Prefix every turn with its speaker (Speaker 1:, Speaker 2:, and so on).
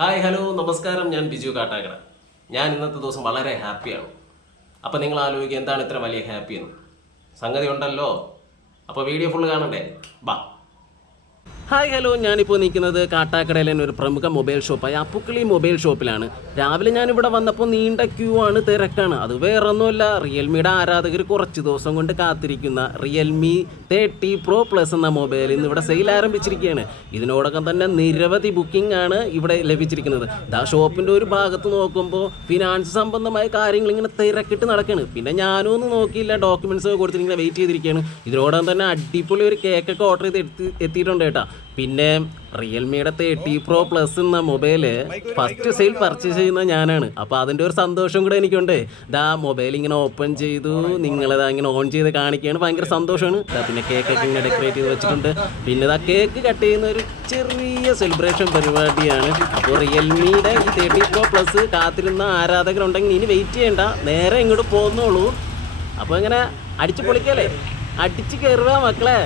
Speaker 1: Hi hello നമസ്കാരം. ഞാൻ ബിജു കാട്ടാക്കട. ഞാൻ ഇന്നത്തെ ദിവസം വളരെ ഹാപ്പിയാണ്. അപ്പോൾ നിങ്ങൾ ആലോചിക്കുക എന്താണ് ഇത്ര വലിയ ഹാപ്പി എന്ന് സംഗതി ഉണ്ടല്ലോ? അപ്പോൾ വീഡിയോ ഫുള്ള് കാണണ്ടേ? ബാ. Hi hello. ഞാനിപ്പോൾ നിൽക്കുന്നത് കാട്ടാക്കടയിലെ ഒരു പ്രമുഖ മൊബൈൽ ഷോപ്പായ അപ്പുക്കിളി മൊബൈൽ ഷോപ്പിലാണ്. രാവിലെ ഞാനിവിടെ വന്നപ്പോൾ നീണ്ട ക്യൂ ആണ് തിരക്കാണ്. അത് വേറെ ഒന്നുമില്ല റിയൽമിയുടെ ആരാധകർ കുറച്ച് ദിവസം കൊണ്ട് കാത്തിരിക്കുന്ന റിയൽമി തേർട്ടി പ്രോ പ്ലസ് എന്ന മൊബൈൽ ഇന്ന് ഇവിടെ സെയിൽ ആരംഭിച്ചിരിക്കുകയാണ്. ഇതിനോടകം തന്നെ നിരവധി ബുക്കിംഗ് ആണ് ഇവിടെ ലഭിച്ചിരിക്കുന്നത്. ദാ ഷോപ്പിന്റെ ഒരു ഭാഗത്ത് നോക്കുമ്പോൾ ഫിനാൻസ് സംബന്ധമായ കാര്യങ്ങൾ ഇങ്ങനെ തിരക്കിട്ട് നടക്കുകയാണ് പിന്നെ ഞാനും ഒന്നും നോക്കിയില്ല ഡോക്യുമെന്റ്സ് കൊടുത്തിട്ട് വെയിറ്റ് ചെയ്തിരിക്കുകയാണ്. ഇതിനോടകം തന്നെ അടിപൊളി ഒരു കേക്കൊക്കെ ഓർഡർ ചെയ്ത് എത്തി എത്തിയിട്ടുണ്ട് കേട്ടോ. പിന്നെ റിയൽമിയുടെ തേർട്ടി പ്രോ പ്ലസ് എന്ന മൊബൈൽ ഫസ്റ്റ് സെയിൽ പർച്ചേസ് ചെയ്യുന്ന ഞാനാണ്. അപ്പോൾ അതിന്റെ ഒരു സന്തോഷം കൂടെ എനിക്കുണ്ട്. ദാ മൊബൈൽ ഇങ്ങനെ ഓപ്പൺ ചെയ്തു. നിങ്ങളത് ഇങ്ങനെ ഓൺ ചെയ്ത് കാണിക്കുകയാണ്. ഭയങ്കര സന്തോഷമാണ്. പിന്നെ കേക്കൊക്കെ ഇങ്ങനെ ഡെക്കറേറ്റ് ചെയ്ത് വെച്ചിട്ടുണ്ട്. പിന്നെ ദാ കേക്ക് കട്ട് ചെയ്യുന്ന ഒരു ചെറിയ സെലിബ്രേഷൻ പരിപാടിയാണ്. അപ്പോൾ റിയൽമിയുടെ ഈ തേർട്ടി പ്രോ പ്ലസ് കാത്തിരുന്ന ആരാധകരുണ്ടെങ്കിൽ ഇനി വെയിറ്റ് ചെയ്യണ്ട. നേരെ ഇങ്ങോട്ട് പോകുന്നുള്ളൂ. അപ്പോൾ ഇങ്ങനെ അടിച്ചു പൊളിക്കല്ലേ? അടിച്ചു കയറുക മക്കളെ.